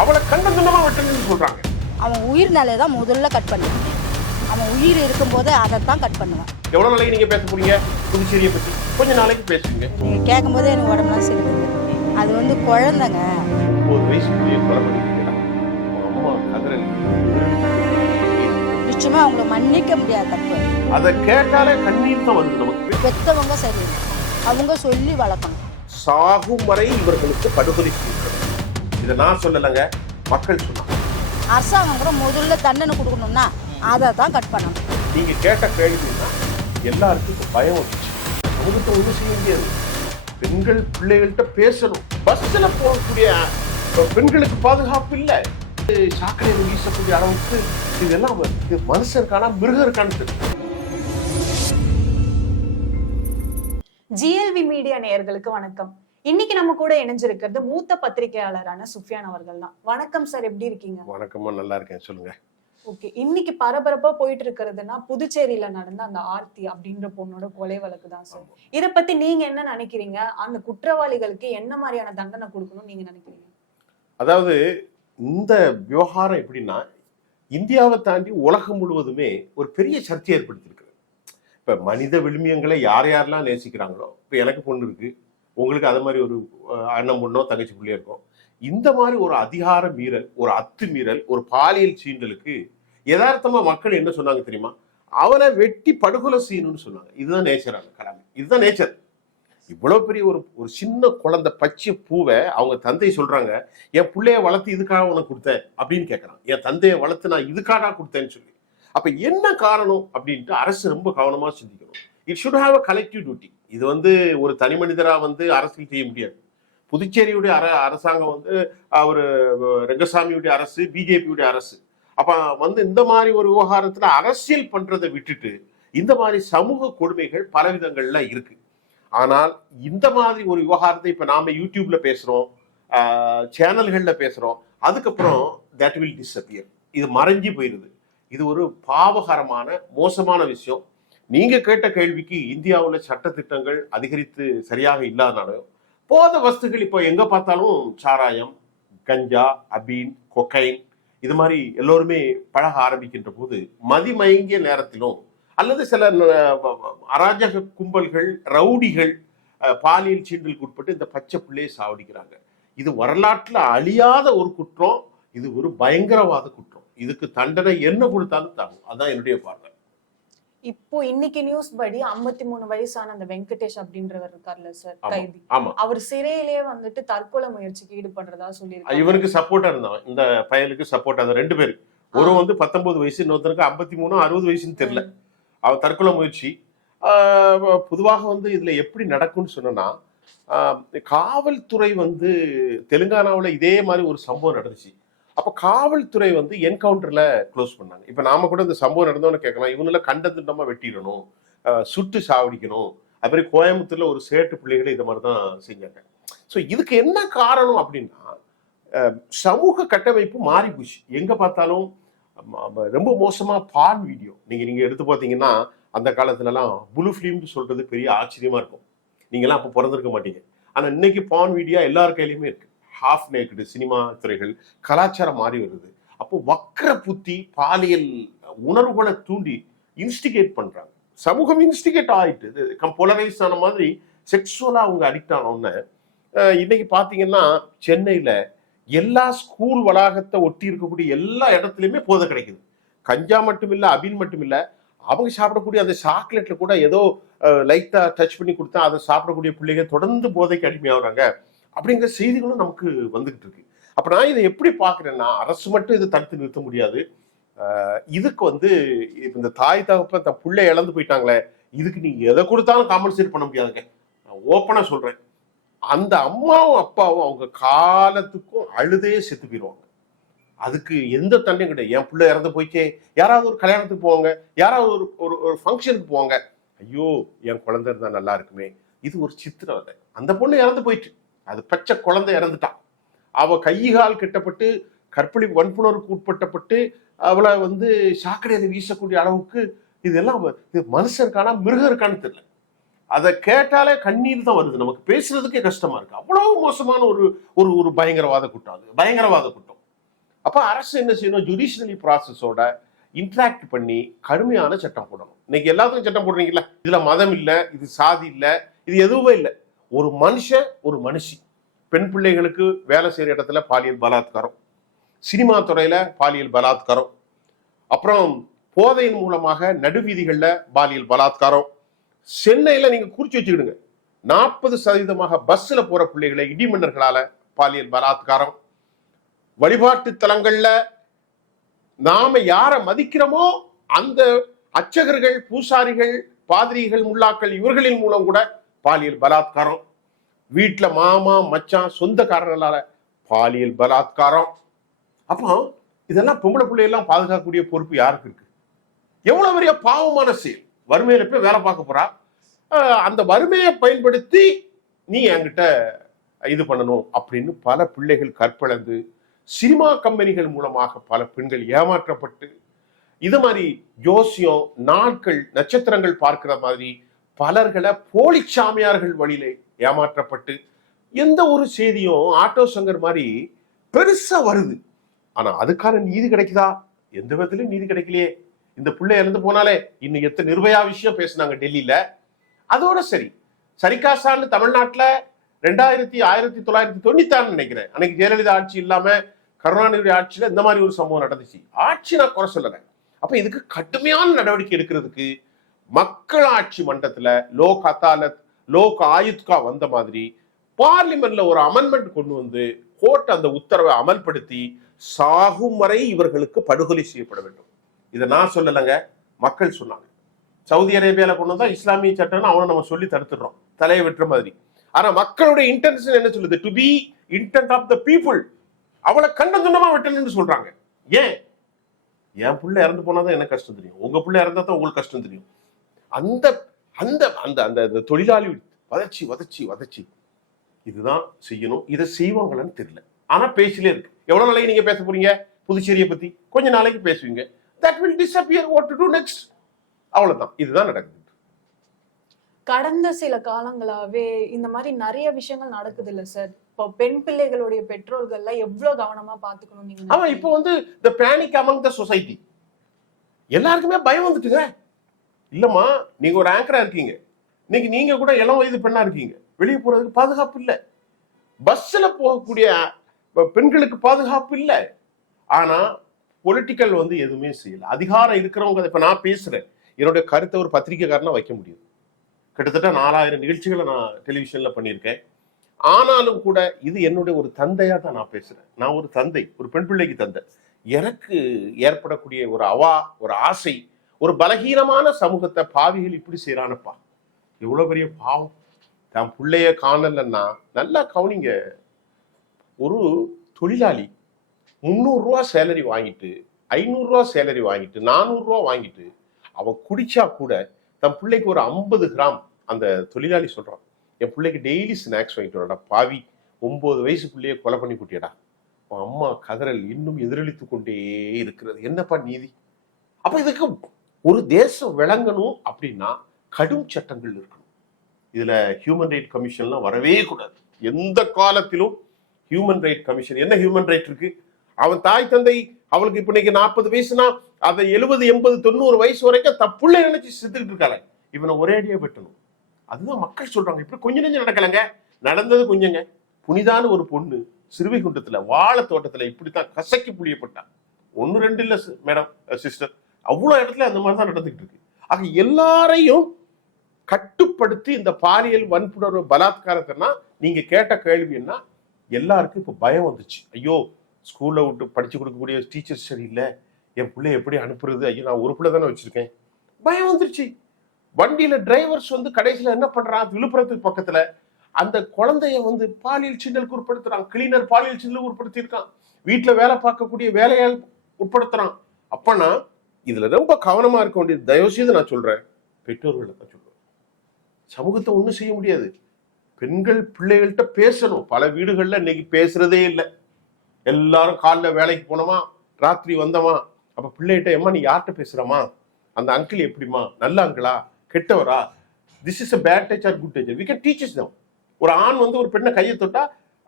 அவளை கண்டம் கண்டமா வெட்டணும்னு சொல்றாங்க. அவன் உயிர்னாலே தான் முதல்ல கட் பண்ணுவான். அவன் உயிர் இருக்கும்போது அதை தான் கட் பண்ணுவான். எவ்வளவு நாளைக்கு நீங்க பேச போறீங்க? புதுச்சேரியை பத்தி கொஞ்ச நாளைக்கு பேசுவீங்க நீங்கள் கேட்கும்போது எனக்கு உடம்புலாம் சிரிக்குது. அது வந்து குழந்தைங்க. ஒன்பது வயசுக்குரிய கதறல் நிச்சயமாக அவங்கள மன்னிக்க முடியாத தப்பு. அதை கேட்டாலே கண்ணீர் தான் வருது நமக்கு. பெத்தவங்க சரியில்லை. அவங்க சொல்லி வளர்க்கணும். சாகும் வரை இவர்களுக்கு படுகொலை செய்யப்படும். இதை நான் சொல்லலைங்க மக்கள் சொன்னாங்க. அரசாங்கம் கூட முதல்ல தண்டனை கொடுக்கணும்னா அதை தான் கட் பண்ணணும். நீங்க கேட்ட கேள்வின்னா எல்லாருக்கும் இப்ப பயம் வந்துச்சு. அவங்ககிட்ட ஒன்றும் செய்ய முடியாது. பெண்கள் பிள்ளைகள்கிட்ட பேசணும். பஸ்ல போகக்கூடிய பெண்களுக்கு பாதுகாப்பு இல்லை. சாக்கடையில் வீசக்கூடிய அளவுக்கு இதெல்லாம் இது மனுஷன் இருக்கானா மிருகம் இருக்கான்னு ஜிஎல்வி மீடியா நேயர்களுக்கு வணக்கம். இன்னைக்கு நம்ம கூட இணைஞ்சிருக்கிறது மூத்த பத்திரிகையாளரான சுஃபியான் அவர்கள் தான் வணக்கம் சார் எப்படி இருக்கீங்க? வணக்கமா நல்லா இருக்கேன். சொல்லுங்க. ஓகே இன்னைக்கு பரபரப்பா போயிட்டு இருக்கிறதுனா புதுச்சேரியில நடந்த அந்த ஆர்த்தி அப்படின்ற பொண்ணோட கொலை வழக்கு தான் சார். இத பத்தி நீங்க என்ன நினைக்கிறீங்க? அந்த குற்றவாளிகளுக்கு என்ன மாதிரியான தண்டனை கொடுக்கணும் நீங்க நினைக்கிறீங்க? அதாவது இந்த விவகாரம் எப்படின்னா இந்தியாவை தாண்டி உலகம் முழுவதுமே ஒரு பெரிய சர்ச்சை ஏற்படுத்தியிருக்கு. இப்ப மனித விழுமியங்களை யார் யாரெல்லாம் நேசிக்கிறாங்களோ இப்ப எனக்கு பொண்ணு இருக்கு. உங்களுக்கு அது மாதிரி ஒரு அண்ணன் பொண்ணோ தங்கச்சி பிள்ளையோ இருக்கும் இந்த மாதிரி ஒரு அதிகார மீறல் ஒரு அத்து மீறல் ஒரு பாலியல் சீண்டலுக்கு யதார்த்தமா மக்கள் என்ன சொன்னாங்க தெரியுமா? அவனை வெட்டி படுகொலை செய்யணும்னு சொன்னாங்க. இதுதான் நேச்சரான கடமை இதுதான் நேச்சர் இவ்வளோ பெரிய ஒரு ஒரு சின்ன குழந்தை பச்சை பூவை அவங்க தந்தை சொல்றாங்க என் பிள்ளைய வளர்த்து இதுக்காக உனக்கு கொடுத்தேன் அப்படின்னு கேட்கறான் என் தந்தையை வளர்த்து நான் இதுக்காக கொடுத்தேன்னு சொல்லி. அப்ப என்ன காரணம் அப்படின்ட்டு அரசு ரொம்ப கவனமா சிந்திக்கணும். It should have a collective duty இது வந்து ஒரு தனி மனிதராக வந்து அரசியல் செய்ய முடியாது. புதுச்சேரியுடைய அர அரசாங்கம் வந்து அவர் ரெங்கசாமியுடைய அரசு பிஜேபியுடைய அரசு. அப்போ வந்து இந்த மாதிரி ஒரு விவகாரத்தில் அரசியல் பண்ணுறதை விட்டுட்டு இந்த மாதிரி சமூக கொடுமைகள் பல விதங்களில் இருக்குது ஆனால் இந்த மாதிரி ஒரு விவகாரத்தை இப்போ நாம யூடியூப்ல பேசுகிறோம் சேனல்களில் பேசுகிறோம் அதுக்கப்புறம் தட் வில் டிஸ்அப்பியர் இது மறைஞ்சு போயிடுது இது ஒரு பாவகரமான மோசமான விஷயம். நீங்க கேட்ட கேள்விக்கு இந்தியாவுல சட்டத்திட்டங்கள் அதிகரித்து சரியாக இல்லாதனாலும் போத வஸ்துகள் இப்போ எங்க பார்த்தாலும் சாராயம் கஞ்சா அபீன் கொக்கைன் இது மாதிரி எல்லோருமே பழக ஆரம்பிக்கின்ற போது மதிமயங்கிய நேரத்திலும் அல்லது சில அராஜக கும்பல்கள் ரவுடிகள் பாலியல் சீண்டலுக்கு உட்பட்டு இந்த பச்சை பிள்ளையை சாவடிக்கிறாங்க. இது வரலாற்றில் அழியாத ஒரு குற்றம் இது ஒரு பயங்கரவாத குற்றம். இதுக்கு தண்டனை என்ன கொடுத்தாலும் தாகும் அதான் என்னுடைய பார்வை. இப்போ இன்னைக்கு நியூஸ் படி 53 மூணு வயசான அந்த வெங்கடேஷ் அப்படின்றவர் இருக்கார்ல சார். கைதி. அவர் சிறையிலேயே வந்துட்டு தற்கொலை முயற்சிக்கு ஈடுபடுறதா சொல்லியிருக்காங்க இவனுக்கு சப்போர்ட்டா இருந்தவன் இந்த பயலுக்கு சப்போர்ட் அந்த ரெண்டு பேர் ஒரு வந்து பத்தொன்பது வயசு இன்னொருத்தருக்கு ஐம்பத்தி மூணு அறுபது வயசுன்னு தெரியல. அவன் தற்கொலை முயற்சி. பொதுவாக வந்து இதுல எப்படி நடக்கும்னு சொன்னா காவல்துறை வந்து தெலுங்கானாவுல இதே மாதிரி ஒரு சம்பவம் நடந்துச்சு. அப்போ காவல்துறை வந்து என்கவுண்டரில் க்ளோஸ் பண்ணாங்க. இப்போ நாம கூட இந்த சம்பவம் நடந்தோன்னு கேட்கலாம். இவங்கள கண்டத்திட்டமா வெட்டிடணும். சுட்டு சாவடிக்கணும். அதுமாதிரி கோயம்புத்தூரில் ஒரு சேட்டு பிள்ளைகளை இதை மாதிரி தான் செஞ்சாங்க. ஸோ இதுக்கு என்ன காரணம் அப்படின்னா சமூக கட்டமைப்பு மாறி போச்சு எங்கே பார்த்தாலும் ரொம்ப மோசமாக பான் வீடியோ நீங்கள் நீங்கள் எடுத்து பார்த்தீங்கன்னா அந்த காலத்துலலாம் புளு ஃபிலிம்னு சொல்கிறது பெரிய ஆச்சரியமாக இருக்கும். நீங்களாம் அப்போ பிறந்திருக்க மாட்டீங்க. ஆனால் இன்னைக்கு பான் வீடியோ எல்லார் கையிலையுமே இருக்குது ஹாஃப் நேக்கடு சினிமா துறைகள் கலாச்சாரம் மாறி வருது. அப்போ வக்கர புத்தி பாலியல் உணர்வுகளை தூண்டி இன்ஸ்டிகேட் பண்றாங்க. சமூகம் இன்ஸ்டிகேட் ஆயிட்டு பொலரைஸ் ஆன மாதிரி செக்ஸுவலா அவங்க அடிக்ட் ஆனோன்னு இன்னைக்கு பாத்தீங்கன்னா சென்னையில எல்லா ஸ்கூல் வளாகத்தை ஒட்டி இருக்கக்கூடிய எல்லா இடத்துலையுமே போதை கிடைக்குது. கஞ்சா மட்டும் இல்லை அபின் மட்டும் இல்லை அவங்க சாப்பிடக்கூடிய அந்த சாக்லேட்ல கூட ஏதோ லைட்டா டச் பண்ணி கொடுத்தா அதை சாப்பிடக்கூடிய பிள்ளைங்க தொடர்ந்து போதைக்கு அடிமையாகிறாங்க. அப்படிங்கிற செய்திகளும் நமக்கு வந்துகிட்டு இருக்கு. அப்ப நான் இதை எப்படி பாக்குறேன்னா அரசு மட்டும் இதை தடுத்து நிறுத்த முடியாது. இதுக்கு வந்து இந்த தாய் தகப்ப தன் பிள்ளை இழந்து போயிட்டாங்களே இதுக்கு நீங்க எதை கொடுத்தாலும் காம்பன்சேட் பண்ண முடியாதுங்க. நான் ஓப்பனா சொல்றேன். அந்த அம்மாவும் அப்பாவும் அவங்க காலத்துக்கும் அழுதே செத்து போயிடுவாங்க அதுக்கு எந்த தண்டையும் கிடையாது. என் பிள்ளை இறந்து போயிச்சே யாராவது ஒரு கல்யாணத்துக்கு போவாங்க யாராவது ஒரு ஒரு ஒரு ஃபங்க்ஷனுக்கு போவாங்க. ஐயோ என் குழந்தை இருந்தால் நல்லா இருக்குமே. இது ஒரு சித்திரவதை. அந்த பொண்ணு இறந்து போயிட்டு. அது பச்சை குழந்தை இறந்துட்டான். அவ கை கால் கற்பழி வன்புணர்வுக்கு உட்பட்டப்பட்டு அவளை வந்து சாக்கடையில வீசக்கூடிய அளவுக்கு இதெல்லாம் இது மனுஷன் இருக்கானா மிருகம் இருக்கான்னு தெரியல. அதை கேட்டாலே கண்ணீர் தான் வருது. நமக்கு பேசுறதுக்கே கஷ்டமா இருக்கு. அவ்வளவு மோசமான ஒரு ஒரு ஒரு பயங்கரவாத குற்றம் அது. பயங்கரவாத குற்றம். அப்போ அரசு என்ன செய்யணும்? ஜுடிஷியலி ப்ராசஸோட இன்ட்ராக்ட் பண்ணி கடுமையான சட்டம் போடணும். இன்னைக்கு எல்லாத்துக்கும் சட்டம் போடுறீங்களா இதுல மதம் இல்லை இது சாதி இல்லை இது எதுவுமே இல்லை. ஒரு மனுஷன் ஒரு மனுஷி. பெண் பிள்ளைகளுக்கு வேலை செய்கிற இடத்துல பாலியல் பலாத்காரம். சினிமா துறையில் பாலியல் பலாத்காரம். அப்புறம் போதையின் மூலமாக நடுவீதிகளில் பாலியல் பலாத்காரம். சென்னையில் நீங்கள் குறிச்சு வச்சுக்கிடுங்க. நாற்பது சதவீதமாக பஸ்ஸில் போகிற பிள்ளைகளை இடிமன்னர்களால் பாலியல் பலாத்காரம். வழிபாட்டு தலங்களில் நாம் யாரை மதிக்கிறோமோ அந்த அர்ச்சகர்கள் பூசாரிகள் பாதிரிகள் முல்லாக்கள் இவர்களின் மூலம் கூட பாலியல் பலாத்காரம். வீட்டில் மாமா மச்சான் சொந்தக்காரர்களால பாலியல் பலாத்காரம். அப்போ இதெல்லாம் பொம்பளை பிள்ளையெல்லாம் பாதுகாக்கக்கூடிய பொறுப்பு யாருக்கு இருக்கு? எவ்வளவு பெரிய பாவமான செயல்? வறுமையில போய் வேலை பார்க்க போறா? அந்த வறுமையை பயன்படுத்தி நீ என்கிட்ட இது பண்ணணும் அப்படின்னு பல பிள்ளைகள் கற்பழந்து சினிமா கம்பெனிகள் மூலமாக பல பெண்கள் ஏமாற்றப்பட்டு இது மாதிரி ஜோசியம் நாட்கள் நட்சத்திரங்கள் பார்க்கிற மாதிரி பலர்களை போலி சாமியார்கள் வழியில ஏமாற்றப்பட்டு எந்த ஒரு செய்தியும் ஆட்டோ சங்கர் மாதிரி பெருசா வருது. ஆனா அதுக்கான நீதி கிடைக்குதா? எந்த விதத்திலும் நீதி கிடைக்கலையே. இந்த பிள்ளை இறந்து போனாலே இன்னும் எத்தனை நிர்பயா விஷயம் பேசினாங்க டெல்லியில. அதோட சரி. சரிகாசான்னு தமிழ்நாட்டில் ரெண்டாயிரத்தி ஆயிரத்தி தொள்ளாயிரத்தி தொண்ணூத்தாறு நினைக்கிறேன். அன்னைக்கு ஜெயலலிதா ஆட்சி இல்லாம கருணாநிதி ஆட்சியில இந்த மாதிரி ஒரு சம்பவம் நடந்துச்சு. ஆட்சி நான் குறை சொல்லலை. அப்ப இதுக்கு கடுமையான நடவடிக்கை எடுக்கிறதுக்கு மக்களாட்சி மன்றத்துல லோக் அதாலத் லோக் ஆயுத்கா வந்த மாதிரி பார்லிமெண்ட்ல ஒரு அமெண்ட்மெண்ட் கொண்டு வந்து கோர்ட் அந்த உத்தரவை அமல்படுத்தி சாகும் வரை இவர்களுக்கு படுகொலை செய்யப்பட வேண்டும். இதை நான் சொல்லலைங்க. மக்கள் சொன்னாங்க. சவுதி அரேபியால கொண்டு வந்தால் இஸ்லாமிய சட்டம்னு அவனை நம்ம சொல்லி தடுத்துடுறோம். தலையை விட்டுற மாதிரி. ஆனா மக்களுடைய இன்டென்ஷன் என்ன சொல்லுது? To be intent of the people அவளை கண்டதுண்டமா விட்டணும்னு சொல்றாங்க. ஏன்? என் பிள்ளை இறந்து போனாதான் எனக்கு கஷ்டம் தெரியும். உங்க பிள்ளை இறந்தா தான் உங்களுக்கு கஷ்டம் தெரியும். அந்த அந்த அந்த அந்த தொழிலாளி வதச்சி வதச்சி வதச்சி இதுதான் செய்யணும். இதை செய்வாங்களான்னு தெரியல. ஆனா பேச்சிலே இருக்கு. எவ்வளவு நாளைக்கு நீங்க பேச போறீங்க? புதுச்சேரியை பத்தி. கொஞ்ச நாளைக்கு பேசுவீங்க. That will disappear. What to do next? அவ்வளவுதான். இதுதான் நடக்குது. கடந்த சில காலங்களாவே இந்த மாதிரி நிறைய விஷயங்கள் நடக்குது இல்ல சார் இப்போ பெண் பிள்ளைகளுடைய பெற்றோர்கள்லாம் எவ்வளவு கவனமா பாத்துக்கணும் நீங்க ஆமா இப்போ வந்து the panic among the society எல்லாருக்குமே பயம் வந்துட்டுங்க. இல்லம்மா நீங்க ஒரு ஆங்கரா இருக்கீங்க. இன்னைக்கு நீங்க கூட இளம் வயது பெண்ணா இருக்கீங்க. வெளியே போறதுக்கு பாதுகாப்பு இல்லை. பஸ்ஸில் போகக்கூடிய பெண்களுக்கு பாதுகாப்பு இல்லை. ஆனா பொலிட்டிக்கல் வந்து எதுவுமே செய்யல. அதிகாரம் இருக்கிறவங்க இப்ப நான் பேசுறேன். என்னுடைய கருத்தை ஒரு பத்திரிகைக்காரனாக வைக்க முடியும். கிட்டத்தட்ட நாலாயிரம் நிகழ்ச்சிகளை நான் டெலிவிஷன்ல பண்ணியிருக்கேன். ஆனாலும் கூட இது என்னுடைய ஒரு தந்தையா தான் நான் பேசுறேன். நான் ஒரு தந்தை ஒரு பெண் பிள்ளைக்கு தந்தை. எனக்கு ஏற்படக்கூடிய ஒரு அவா ஒரு ஆசை ஒரு பலகீனமான சமூகத்தை பாவிகள் இப்படி செய்யறானப்பா இவ்வளவு பெரிய பாவம். தன் பிள்ளைய காணலன்னா நல்லா கவனிங்க. ஒரு தொழிலாளி முந்நூறுரூவா சேலரி வாங்கிட்டு ஐநூறுரூவா சேலரி வாங்கிட்டு நானூறுரூவா வாங்கிட்டு அவன் குடிச்சா கூட தன் பிள்ளைக்கு ஒரு ஐம்பது கிராம் அந்த தொழிலாளி சொல்கிறான் என் பிள்ளைக்கு டெய்லி ஸ்நாக்ஸ் வாங்கிட்டு வரடா பாவி. ஒம்பது வயசு பிள்ளைய கொலை பண்ணி குட்டியடா உன் அம்மா கதறல் இன்னும் எதிரொலித்து கொண்டே இருக்கிறது. என்னப்பா நீதி? அப்போ இதுக்கு ஒரு தேசம் விளங்கணும் அப்படின்னா கடும் சட்டங்கள் இருக்கணும். இதுல ஹியூமன் ரைட் கமிஷன்லாம் வரவே கூடாது. எந்த காலத்திலும் ஹியூமன் ரைட் கமிஷன் என்ன ஹியூமன் ரைட் இருக்கு? அவன் தாய் தந்தை அவளுக்கு இப்ப இன்னைக்கு நாற்பது வயசுனா அதை எழுபது எண்பது தொண்ணூறு வயசு வரைக்கும் தப்புள்ள நினைச்சு செத்துக்கிட்டு இருக்காள. இவனை ஒரே அடியா வெட்டணும். அதுதான் மக்கள் சொல்றாங்க. இப்படி கொஞ்சம் நெஞ்சம் நடக்கலங்க. நடந்தது கொஞ்சங்க. புனிதான ஒரு பொண்ணு சிறுவைகுண்டத்துல வாழை தோட்டத்துல இப்படித்தான் கசக்கி புளியப்பட்டான் ஒன்னு ரெண்டு இல்ல மேடம் சிஸ்டர் அவ்வளோ இடத்துல அந்த மாதிரி தான் நடந்துகிட்டு இருக்கு. ஆக எல்லாரையும் கட்டுப்படுத்தி இந்த பாலியல் வன்புணர்வு பலாத்காரத்தைனா நீங்க கேட்ட கேள்வி என்ன? எல்லாருக்கும் இப்போ பயம் வந்துச்சு. ஐயோ ஸ்கூலில் விட்டு படித்து கொடுக்கக்கூடிய டீச்சர்ஸ் சரியில்லை என் பிள்ளை எப்படி அனுப்புறது? ஐயோ நான் ஒரு பிள்ளை தானே வச்சுருக்கேன். பயம் வந்துருச்சு. வண்டியில் டிரைவர்ஸ் வந்து கடைசியில் என்ன பண்ணுறான் விழுப்புரத்துக்கு பக்கத்தில் அந்த குழந்தைய வந்து பாலியல் சின்னலுக்கு உட்படுத்துறான் கிளீனர் பாலியல் சின்னலுக்கு உட்படுத்தியிருக்கான். வீட்டில் வேலை பார்க்கக்கூடிய வேலையால் உட்படுத்துறான். அப்போனா இதுல ரொம்ப கவனமா இருக்க வேண்டியது தயவு செய்து நான் சொல்றேன். பெற்றோர்களை தான் சொல்றேன் சமூகத்தை ஒண்ணும் செய்ய முடியாது. பெண்கள் பிள்ளைகள்கிட்ட பேசணும். பல வீடுகள்ல இன்னைக்கு பேசுறதே இல்லை. எல்லாரும் காலைல வேலைக்கு போனோமா? ராத்திரி வந்தோமா? அப்ப பிள்ளைகிட்ட எம்மா நீ யார்கிட்ட பேசுறமா அந்த அங்கிள் எப்படிமா நல்ல அங்கிளா கெட்டவரா? This is a bad touch or good touch we can teachers them ஒரு ஆண் வந்து ஒரு பெண்ணை கையை தொட்டா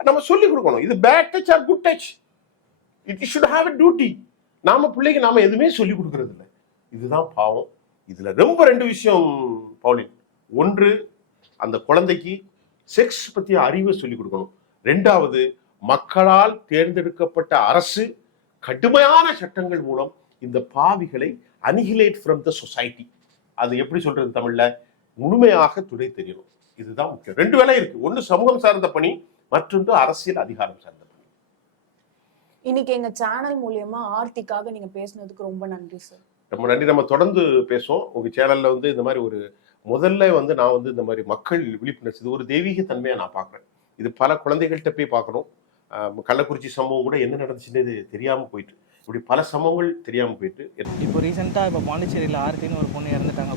நம்ம சொல்லி கொடுக்கணும். இது bad touch or good touch it should have a duty நாம பிள்ளைக்கு நாம எதுவுமே சொல்லி கொடுக்கறது இல்லை இதுதான் பாவம். இதுல ரொம்ப ரெண்டு விஷயம் பவுலின். ஒன்று அந்த குழந்தைக்கு செக்ஸ் பத்திய அறிவை சொல்லி கொடுக்கணும். ரெண்டாவது மக்களால் தேர்ந்தெடுக்கப்பட்ட அரசு கடுமையான சட்டங்கள் மூலம் இந்த பாவிகளை அனிகிலேட் ஃப்ரம் த சொசைட்டி அது எப்படி சொல்றது தமிழ்ல? முழுமையாக துணை தெரியணும். இதுதான் முக்கியம். ரெண்டு வேலை இருக்கு. ஒன்று சமூகம் சார்ந்த பணி மற்றொன்று அரசியல் அதிகாரம் சார்ந்த பணி. இன்னைக்கு எங்க சேனல் மூலியமா ஆர்த்திக்காக நீங்க பேசுனதுக்கு ரொம்ப நன்றி சார் ரொம்ப நன்றி. நம்ம தொடர்ந்து பேசுவோம். உங்க சேனல்ல வந்து இந்த மாதிரி ஒரு முதல்ல வந்து நான் வந்து இந்த மாதிரி மக்கள் விழிப்புணர்ச்சி இது ஒரு தெய்வீக தன்மையா நான் பார்க்குறேன். இது பல குழந்தைகள்கிட்ட போய் பார்க்கணும். கள்ளக்குறிச்சி சம்பவம் கூட என்ன நடந்துச்சுன்னு இது தெரியாம போயிட்டு இப்படி பல சம்பவங்கள் தெரியாம போயிட்டு இப்போ ரீசெண்டாக இப்போ பாண்டிச்சேரியில் ஆர்த்தின்னு ஒரு பொண்ணு இறந்துட்டாங்க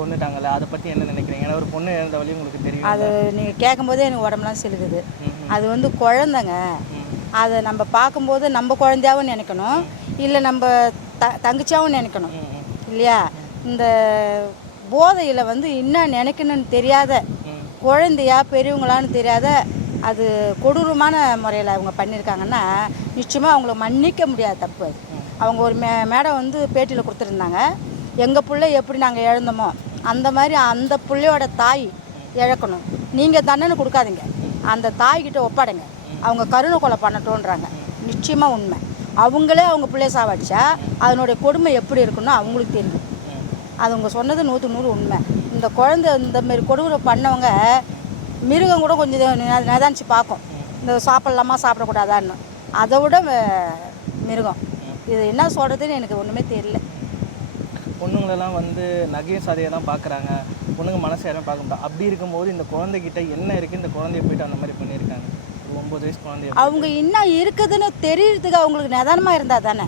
கொன்னுட்டாங்கல்ல அதை பற்றி என்ன நினைக்கிறீங்க? ஏன்னா ஒரு பொண்ணு இறந்த வழி உங்களுக்கு தெரியும். அது நீங்கள் கேட்கும்போதே எனக்கு உடம்புலாம் சிலுக்குது அது வந்து குழந்தைங்க. அதை நம்ம பார்க்கும்போது நம்ம குழந்தையாவும் நினைக்கணும். இல்லை நம்ம த தங்கச்சியாவும் நினைக்கணும். இல்லையா? இந்த போதையில் வந்து என்ன நினைக்கணும்னு தெரியாத. குழந்தையா பெரியவங்களான்னு தெரியாத அது கொடூரமான முறையில் அவங்க பண்ணியிருக்காங்கன்னா நிச்சயமாக அவங்கள மன்னிக்க முடியாத தப்பு அது. அவங்க ஒரு மே மேடம் வந்து பேட்டியில் கொடுத்துருந்தாங்க. எங்கள் பிள்ளை எப்படி நாங்கள் இழந்தோமோ அந்த மாதிரி அந்த பிள்ளையோட தாய் இழக்கணும். நீங்கள் தண்டனை கொடுக்காதீங்க. அந்த தாய்கிட்ட ஒப்படைங்க. அவங்க கருணை கொலை பண்ணட்டோன்றாங்க நிச்சயமாக உண்மை. அவங்களே அவங்க பிள்ளைய சாவடிச்சா அதனுடைய கொடுமை எப்படி இருக்குன்னு அவங்களுக்கு தெரியும். அது அவங்க சொன்னது நூற்று நூறு உண்மை. இந்த குழந்தை இந்த மாதிரி பண்ணவங்க மிருகம் கூட கொஞ்சம் நிதானிச்சு பார்க்கும். இந்த சாப்பிட்லாமா சாப்பிடக்கூடாதான்னு. அதை விட மிருகம். இது என்ன சொல்கிறதுன்னு எனக்கு ஒன்றுமே தெரியல. பொண்ணுங்களெல்லாம் வந்து நகையும் சதையெல்லாம் பார்க்குறாங்க பொண்ணுங்க மனசு யாரும் பார்க்க முடியாது அப்படி இருக்கும்போது இந்த குழந்தைகிட்ட என்ன இருக்குது இந்த குழந்தைய போயிட்டு அந்த மாதிரி பண்ணியிருக்காங்க. ஒம்பது வயசு குழந்தைய அவங்க என்ன இருக்குதுன்னு தெரியறதுக்கு அவங்களுக்கு நிதானமாக இருந்தால் தானே?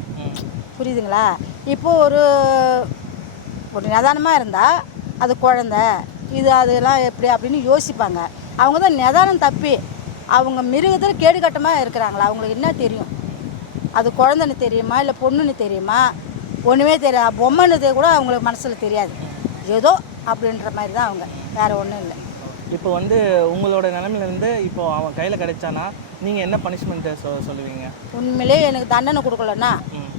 புரியுதுங்களா? இப்போ ஒரு ஒரு நிதானமாக இருந்தால் அது குழந்த இது அதெல்லாம் எப்படி அப்படின்னு யோசிப்பாங்க. அவங்க தான் நிதானம் தப்பி அவங்க மிருகத்தில் கேடுகட்டமாக இருக்கிறாங்களா? அவங்களுக்கு என்ன தெரியும்? அது குழந்தைன்னு தெரியுமா? இல்லை பொண்ணுன்னு தெரியுமா? ஒன்றுமே தெரியாது. பொம்மைன்னு கூட அவங்களுக்கு மனசில் தெரியாது. ஏதோ அப்படின்ற மாதிரி தான் அவங்க. வேறு ஒன்றும் இல்லை. இப்போ வந்து உங்களோட நிலமையிலேருந்து இப்போ அவன் கையில் கிடைச்சானா நீங்கள் என்ன பனிஷ்மெண்ட்டு சொ சொல்லுவீங்க? உண்மையிலே எனக்கு தண்டனை கொடுக்கலன்னா ம்,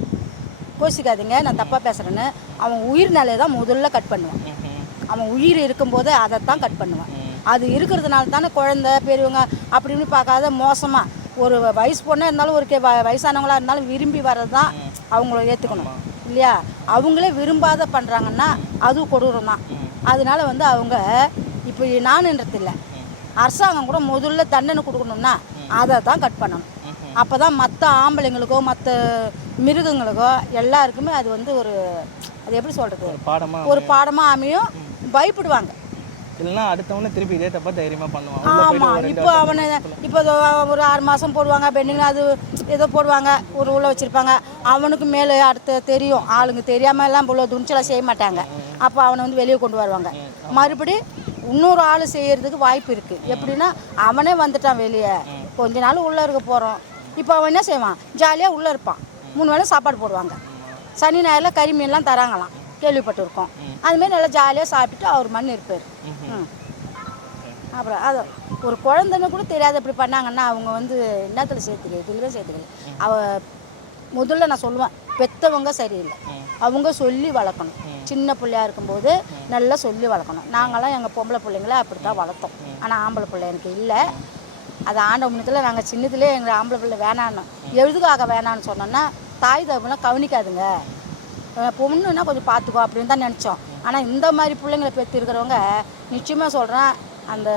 கோச்சிக்காதீங்க நான் தப்பாக பேசுகிறேன்னு அவன் உயிர் நிலையை தான் முதல்ல கட் பண்ணுவேன். அவன் உயிர் இருக்கும்போது அதை தான் கட் பண்ணுவேன். அது இருக்கிறதுனால தானே குழந்தை பெரியவங்க அப்படின்னு பார்க்காத மோசமாக ஒரு வயசு பொண்ணாக இருந்தாலும் ஒரு கே- வ- வயசானவங்களா இருந்தாலும் விரும்பி வர்றது தான் அவங்கள ஏற்றுக்கணும் இல்லையா? அவங்களே விரும்பாத பண்ணுறாங்கன்னா அதுவும் கொடூரம் தான் அதனால வந்து அவங்க இப்போ நானுன்றது இல்லை அரசாங்கம் கூட முதல்ல தண்டனை கொடுக்கணும்னா அதை தான் கட் பண்ணணும். அப்போ தான் மற்ற ஆம்பளைங்களுக்கோ மற்ற மிருகங்களுக்கோ எல்லாருக்குமே அது வந்து ஒரு அது எப்படி சொல்கிறது ஒரு பாடமாக அமையும். பயப்படுவாங்க. இல்லைன்னா அடுத்தவனே திருப்பி இதே தப்பா தைரியமாக பண்ணுவான். ஆமாம் இப்போ அவனை இப்போ ஒரு ஆறு மாதம் போடுவாங்க பெண்ணுங்க அது ஏதோ போடுவாங்க ஒரு உள்ள வச்சுருப்பாங்க. அவனுக்கு மேலே அடுத்து தெரியும். ஆளுங்க தெரியாமல் எல்லாம் இவ்வளோ துணிச்சலாக செய்ய மாட்டாங்க. அப்போ அவனை வந்து வெளியே கொண்டு வருவாங்க. மறுபடி இன்னொரு ஆள் செய்யறதுக்கு வாய்ப்பு இருக்குது எப்படின்னா அவனே வந்துட்டான் வெளியே. கொஞ்ச நாள் உள்ளே இருக்க போகிறோம் இப்போ அவன் என்ன செய்வான்? ஜாலியாக உள்ளே இருப்பான். மூணு வேளை சாப்பாடு போடுவாங்க. சனி ஞாயிறில் கறி மீன்லாம் தராங்களாம். கேள்விப்பட்டிருக்கோம். அதுமாரி நல்லா ஜாலியாக சாப்பிட்டுட்டு அவர் மண் இருப்பார். அப்புறம் அது ஒரு குழந்தைன்னு கூட தெரியாது. இப்படி பண்ணாங்கன்னா அவங்க வந்து என்னத்தில் சேர்த்துக்கல இதுல சேர்த்துக்கல அவ முதல்ல நான் சொல்லுவேன் பெத்தவங்க சரியில்லை. அவங்க சொல்லி வளர்க்கணும். சின்ன பிள்ளையா இருக்கும்போது நல்லா சொல்லி வளர்க்கணும். நாங்களாம் எங்கள் பொம்பளை பிள்ளைங்கள அப்படி தான் வளர்த்தோம். ஆனால் ஆம்பளை பிள்ளை எனக்கு இல்லை. அது ஆண்ட முன்னத்தில் நாங்கள் சின்னதுலேயே எங்கள் ஆம்பளை பிள்ளை வேணான்னு எதுக்காக வேணான்னு சொன்னோன்னா தாய் தகவலாம் கவனிக்காதுங்க. பொண்ணுன்னா கொஞ்சம் பார்த்துக்கோ அப்படின்னு தான் நினச்சோம். ஆனால் இந்த மாதிரி பிள்ளைங்களை பெற்று இருக்கிறவங்க நிச்சயமாக சொல்கிறேன் அந்த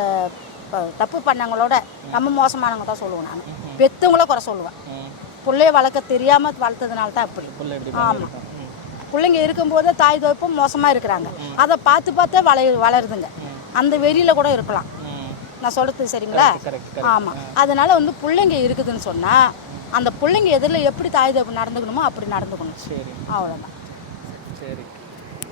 தப்பு பண்ணவங்களோட ரொம்ப மோசமானவங்க தான் சொல்லுவேன் நான். பெற்றவங்கள குறை சொல்லுவேன். பிள்ளைய வளர்க்க தெரியாமல் வளர்த்ததுனால தான் அப்படி. ஆமாம். பிள்ளைங்க இருக்கும்போதே தாய் தோப்பும் மோசமாக இருக்கிறாங்க. அதை பார்த்து பார்த்தே வளை வளருதுங்க. அந்த வெறியில் கூட இருக்கலாம். நான் சொல்கிறது சரிங்களா? ஆமாம் அதனால வந்து பிள்ளைங்க இருக்குதுன்னு சொன்னால் அந்த பிள்ளைங்க எதிரில் எப்படி தாய் தோப்பு நடந்துக்கணுமோ அப்படி நடந்துக்கணும். சரி. அவ்வளோதான்